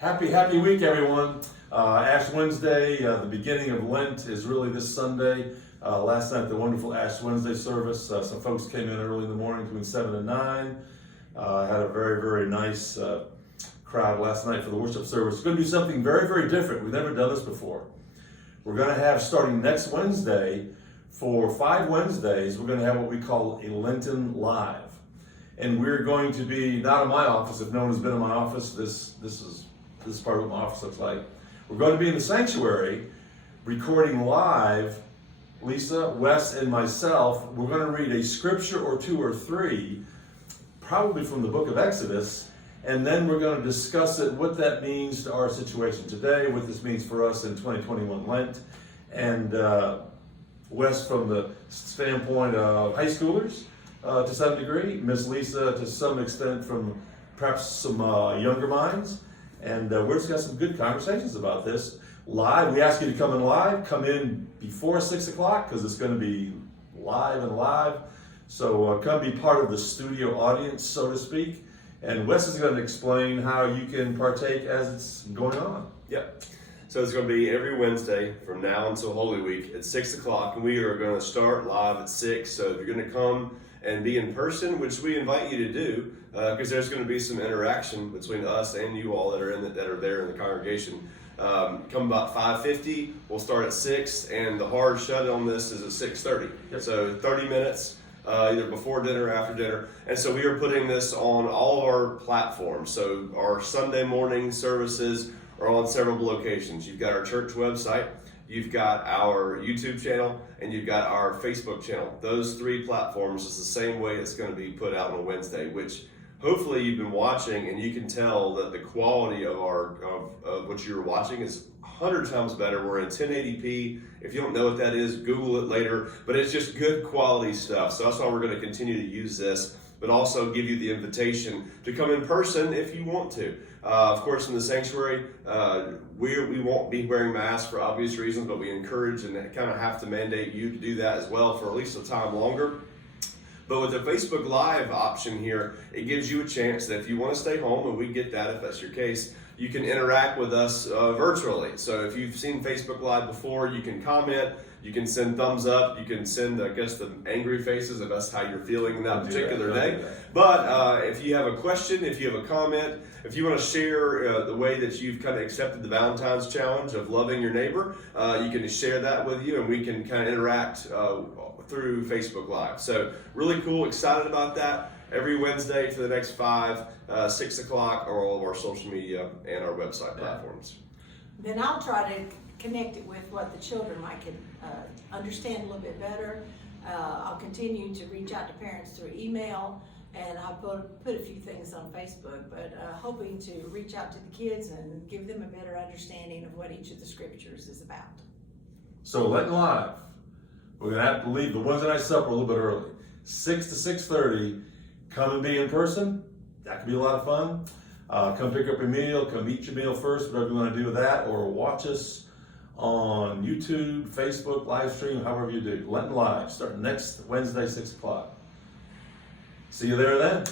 Happy week, everyone. Ash Wednesday, the beginning of Lent is really this Sunday. Last night, the wonderful Ash Wednesday service. Some folks came in early in the morning between 7 and 9. Had a very nice crowd last night for the worship service. It's going to do something very different. We've never done this before. We're going to have, starting next Wednesday, for 5 Wednesdays, we're going to have what we call a Lenten Live. And we're going to be, not in my office, if no one has been in my office, this is part of what my office looks like. We're going to be in the sanctuary, recording live, Lisa, Wes, and myself. We're going to read a scripture or two or three, probably from the book of Exodus, and then we're going to discuss it, what that means to our situation today, what this means for us in 2021 Lent, and Wes from the standpoint of high schoolers to some degree, Miss Lisa to some extent from perhaps some younger minds, and we're just got some good conversations about this. Live, we ask you to come in live, come in before 6 o'clock because it's going to be live. So come be part of the studio audience, so to speak. And Wes is going to explain how you can partake as it's going on. Yep. So it's going to be every Wednesday from now until Holy Week at 6 o'clock. And we are going to start live at 6. So if you're going to come and be in person, which we invite you to do, because there's going to be some interaction between us and you all that are there in the congregation. Come about 5:50. We'll start at 6, and the hard shut on this is at 6:30. Yep. So 30 minutes, either before dinner or after dinner. And so we are putting this on all of our platforms. So our Sunday morning services are on several locations. You've got our church website, you've got our YouTube channel, and you've got our Facebook channel. Those 3 platforms is the same way it's going to be put out on a Wednesday, which hopefully you've been watching and you can tell that the quality of what you're watching is 100 times better. We're in 1080p. If you don't know what that is, Google it later, but it's just good quality stuff. So that's why we're going to continue to use this, but also give you the invitation to come in person if you want to. Of course, in the sanctuary, we won't be wearing masks for obvious reasons, but we encourage and kind of have to mandate you to do that as well for at least a time longer. But with the Facebook Live option here, it gives you a chance that if you want to stay home, and we get that if that's your case, you can interact with us virtually. So if you've seen Facebook Live before, you can comment, you can send thumbs up, you can send, I guess, the angry faces if that's how you're feeling in that particular day. But if you have a question, if you have a comment, if you want to share the way that you've kind of accepted the Valentine's challenge of loving your neighbor, you can share that with you, and we can kind of interact through Facebook Live. So really cool, excited about that. Every Wednesday for the next 5, 6 o'clock, or all of our social media and our website platforms. Then I'll try to connect it with what the children might can understand a little bit better. I'll continue to reach out to parents through email, and I'll put a few things on Facebook, but hoping to reach out to the kids and give them a better understanding of what each of the scriptures is about. So Lenten Live, we're going to have to leave the Wednesday night supper a little bit early. 6 to 6:30, come and be in person. That could be a lot of fun. Come pick up your meal, come eat your meal first, whatever you want to do with that, or watch us on YouTube, Facebook, live stream, however you do. Lenten Live, starting next Wednesday, 6 o'clock. See you there then.